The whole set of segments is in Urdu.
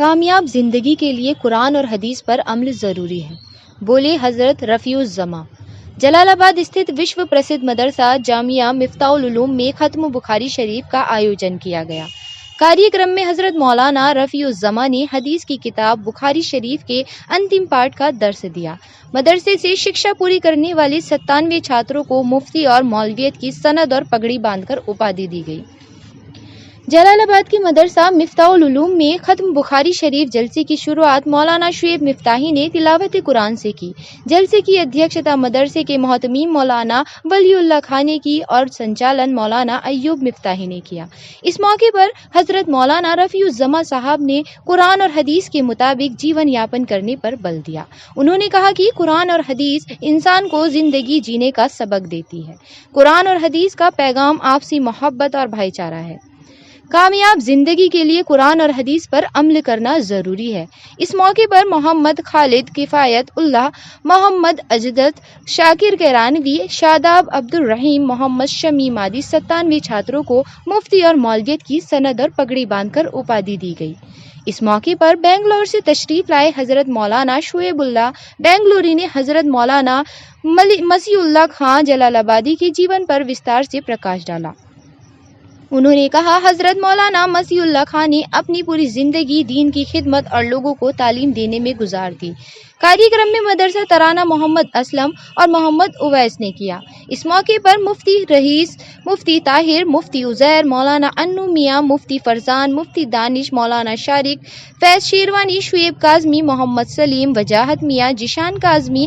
کامیاب زندگی کے لیے قرآن اور حدیث پر عمل ضروری ہے، بولے حضرت رفیع الزماں۔ جلال آباد استھت وشو پرسدھ مدرسہ جامعہ مفتاح العلوم میں ختم بخاری شریف کا آیوجن کیا گیا۔ کاریہ میں حضرت مولانا رفیع الزماں نے حدیث کی کتاب بخاری شریف کے انتم پاٹ کا درس دیا۔ مدرسے سے شکشا پوری کرنے والے 97 چھاتروں کو مفتی اور مولویت کی سند اور پگڑی باندھ کر اپادھی دی گئی۔ جلال آباد کے مدرسہ مفتاح العلوم میں ختم بخاری شریف جلسے کی شروعات مولانا شعیب مفتاحی نے تلاوت قرآن سے کی۔ جلسے کی ادھیکشتا مدرسے کے محتمیم مولانا ولی اللہ خان نے کی اور سنچالن مولانا ایوب مفتاحی نے کیا۔ اس موقع پر حضرت مولانا رفیع الزماں صاحب نے قرآن اور حدیث کے مطابق جیون یاپن کرنے پر بل دیا۔ انہوں نے کہا کہ قرآن اور حدیث انسان کو زندگی جینے کا سبق دیتی ہے۔ قرآن اور حدیث کا پیغام آپسی محبت اور بھائی چارہ ہے۔ کامیاب زندگی کے لیے قرآن اور حدیث پر عمل کرنا ضروری ہے۔ اس موقع پر محمد خالد کفایت اللہ، محمد اجدت، شاکر کیرانوی، شاداب عبد الرحیم، محمد شمی مادی 97 چھاتروں کو مفتی اور مولویت کی سند اور پگڑی باندھ کر اپادھی دی گئی۔ اس موقع پر بنگلور سے تشریف لائے حضرت مولانا شعیب اللہ بنگلوری نے حضرت مولانا مسیح اللہ خان جلال آبادی کے جیون پر وستار سے پرکاش ڈالا۔ انہوں نے کہا حضرت مولانا مسیح اللہ خان نے اپنی پوری زندگی دین کی خدمت اور لوگوں کو تعلیم دینے میں گزار دی۔ کاریہ میں مدرسہ ترانہ محمد اسلم اور محمد اویس نے کیا۔ اس موقع پر مفتی رئیس، مفتی طاہر، مفتی عزیر، مولانا انو میاں، مفتی فرزان، مفتی دانش، مولانا شارق، فیض شیروانی، شعیب کاظمی، محمد سلیم، وجاہت میاں، جشان کاظمی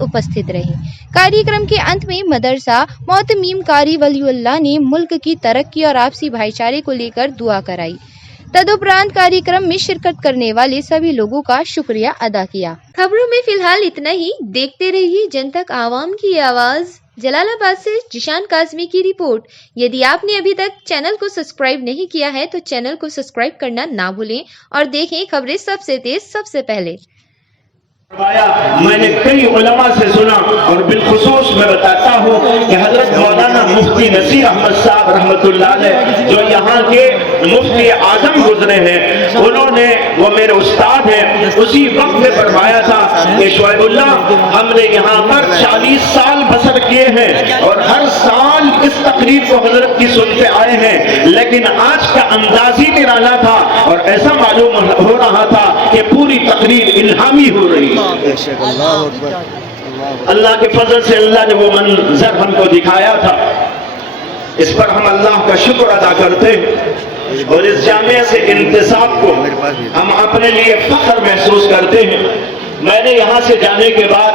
اپستھت رہے۔ کاریہ کے انت میں مدرسہ محتمیم قاری ولی اللہ نے ملک کی ترقی اور آپسی بھائی چارے کو لے کر دعا کرائی۔ تدوپرانت کاریہ میں شرکت کرنے والے سبھی لوگوں کا شکریہ ادا کیا۔ خبروں میں فی الحال اتنا ہی۔ دیکھتے رہیے جن تک عوام کی آواز۔ جلال آباد سے جشان کاظمی کی رپورٹ۔ یدی آپ نے ابھی تک چینل کو سبسکرائب نہیں کیا ہے تو چینل کو سبسکرائب کرنا نہ بھولیں اور دیکھیں خبریں سب سے تیز سب سے پہلے۔ میں نے کئی علماء سے سنا اور بالخصوص میں بتاتا ہوں کہ حضرت مولانا مفتی نصیر احمد صاحب رحمۃ اللہ علیہ جو یہاں کے مفتی اعظم گزرے ہیں، انہوں نے، وہ میرے استاد ہیں، اسی وقت میں فرمایا تھا کہ شعیب اللہ، ہم نے یہاں پر 40 سال بسر کیے ہیں اور ہر سال اس تقریر کو حضرت کی سنتے آئے ہیں، لیکن آج کا انداز ہی نرالا تھا اور ایسا معلوم ہو رہا تھا کہ پوری تقریر الہامی ہو رہی ہے۔ اللہ کے فضل سے اللہ نے وہ منظر ہم کو دکھایا تھا، اس پر ہم اللہ کا شکر ادا کرتے ہیں اور اس جامعہ سے انتصاب کو ہم اپنے لیے فخر محسوس کرتے ہیں۔ میں نے یہاں سے جانے کے بعد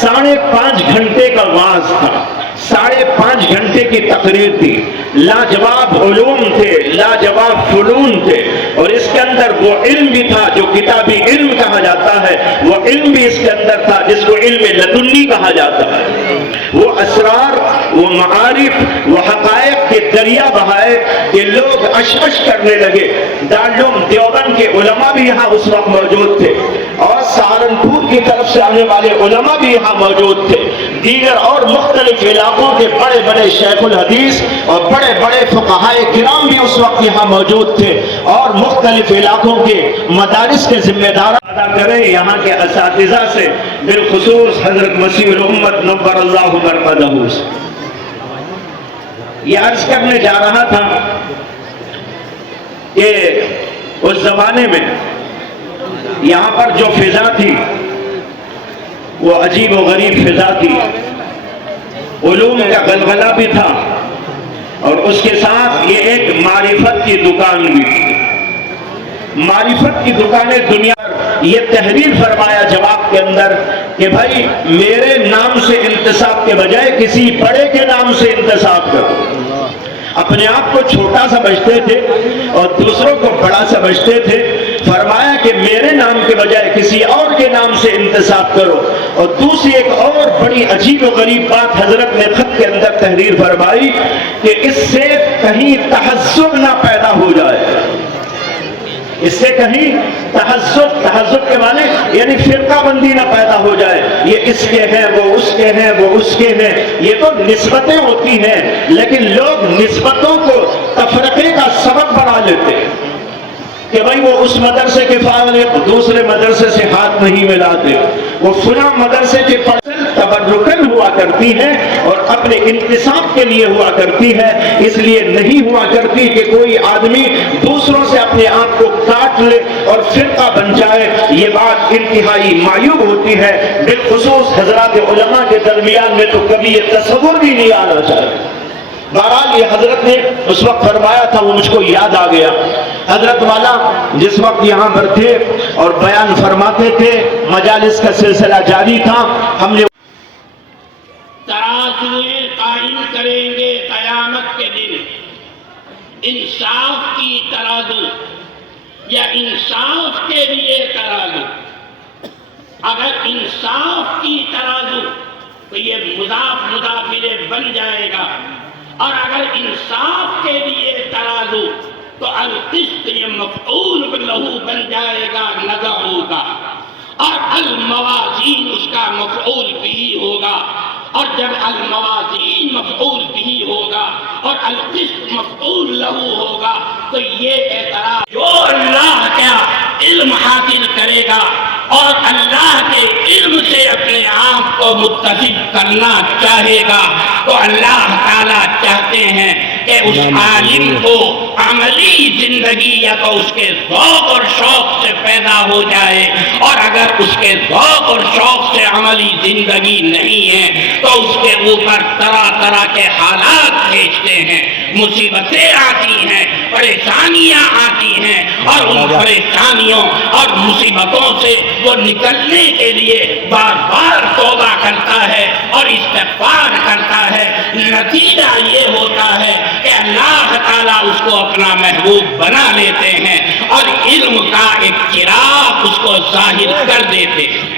5.5 گھنٹے کا واعظ تھا، 5.5 گھنٹے کی تقریر تھی، لاجواب علوم تھے، لاجواب فنون تھے اور اس کے اندر وہ علم بھی تھا جو کتابی علم کہا جاتا ہے، وہ علم بھی اس کے اندر تھا جس کو علم لدنی کہا جاتا ہے۔ وہ اسرار، وہ معارف، وہ حقائق کے دریا بہائے کہ لوگ اشپش کرنے لگے۔ دارالعلوم دیوبند کے علماء بھی یہاں اس وقت موجود تھے اور سہارنپور کی طرف سے آنے والے علماء بھی یہاں موجود تھے، دیگر اور مختلف علاقوں کے بڑے بڑے شیخ الحدیث اور بڑے بڑے فقہائے کرام بھی اس وقت یہاں موجود تھے اور مختلف علاقوں کے مدارس کے ذمہ دار ادا کریں یہاں کے اساتذہ سے، بالخصوص حضرت مسیح الامت نور اللہ مرقدہ سے۔ یہ عرض کرنے جا رہا تھا کہ اس زمانے میں یہاں پر جو فضا تھی وہ عجیب و غریب فضا تھی، علوم کا غلغلہ بھی تھا اور اس کے ساتھ یہ ایک معرفت کی دکان بھی تھی۔ معرفت کی دکانیں دنیا یہ تحریر فرمایا جواب کے اندر کہ بھائی میرے نام سے انتساب کے بجائے کسی بڑے کے نام سے انتساب کرو۔ اپنے آپ کو چھوٹا سمجھتے تھے اور دوسروں کو بڑا سمجھتے تھے، فرمایا کہ میرے نام کے بجائے کسی اور کے نام سے انتساب کرو۔ اور دوسری ایک اور بڑی عجیب و غریب بات حضرت نے خط کے اندر تحریر فرمائی کہ اس سے کہیں تحزب نہ پیدا ہو جائے، اس سے کہیں تحزب کے معنی یعنی فرقہ بندی نہ پیدا ہو جائے، یہ اس کے ہیں، وہ اس کے ہیں، وہ اس کے ہیں، یہ تو نسبتیں ہوتی ہیں لیکن لوگ نسبتوں کو تفرقے کا سبب بنا لیتے ہیں۔ کہ بھائی وہ اس مدرسے کے فارغ دوسرے مدرسے سے ہاتھ نہیں ملاتے، وہ فلاں مدرسے کے پرسن تبرکن ہوا کرتی ہے اور اپنے انتصاب کے لیے ہوا کرتی ہے، اس لیے نہیں ہوا کرتی کہ کوئی آدمی دوسروں سے اپنے آپ کو کاٹ لے اور فرقہ بن جائے۔ یہ بات انتہائی معیوب ہوتی ہے، بالخصوص حضرات علماء کے درمیان میں تو کبھی یہ تصور بھی نہیں آنا چاہیے۔ بہرحال یہ حضرت نے اس وقت فرمایا تھا، وہ مجھ کو یاد آ گیا۔ حضرت والا جس وقت یہاں پر تھے اور بیان فرماتے تھے، مجالس کا سلسلہ جاری تھا، ہم نے ترازوئیں قائم کریں گے قیامت کے دن، انصاف کی ترازو یا انصاف کے لیے ترازو۔ اگر انصاف کی ترازو تو یہ مضاف مضاف الیہ بن جائے گا، اور اگر انصاف کے لیے ترازو تو القسط یہ مفعول لہو بن جائے گا، نضعوا کا، اور الموازین اس کا مفعول بھی ہوگا۔ اور جب الموازین مفعول بھی ہوگا اور القسط مفعول لہو ہوگا تو یہ اعتراض جو اللہ کا علم حاصل کرے گا اور اللہ کے علم سے اپنے آپ کو متصف کرنا چاہے گا تو اللہ تعالیٰ چاہتے ہیں کہ اس عالم کو عملی زندگی یا تو اس کے ذوق اور شوق سے پیدا ہو جائے، اور اگر اس کے ذوق اور شوق سے عملی زندگی نہیں ہے تو اس کے اوپر طرح طرح کے حالات بھیجتے ہیں، مصیبتیں آتی ہیں، پریشانیاں آتی ہیں، اور ان پریشانیوں اور مصیبتوں سے وہ نکلنے کے لیے بار بار توبہ کرتا ہے اور استغفار کرتا ہے۔ نتیجہ یہ ہوتا ہے کہ اللہ تعالیٰ اس کو اپنا محبوب بنا لیتے ہیں اور علم کا ایک چراغ اس کو ظاہر کر دیتے ہیں۔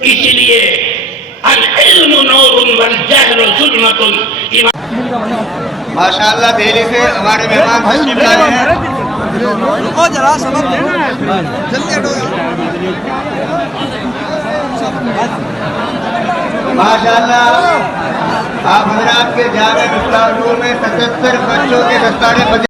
اس لیے العلم نور والجہل ظلمۃ۔ ماشاءاللہ دہلی سے ہمارے مہمان تشریف لائے ہیں۔ ماشاءاللہ آپ حضرات کے جامع مفتاح العلوم میں 77 بچوں کے دستانے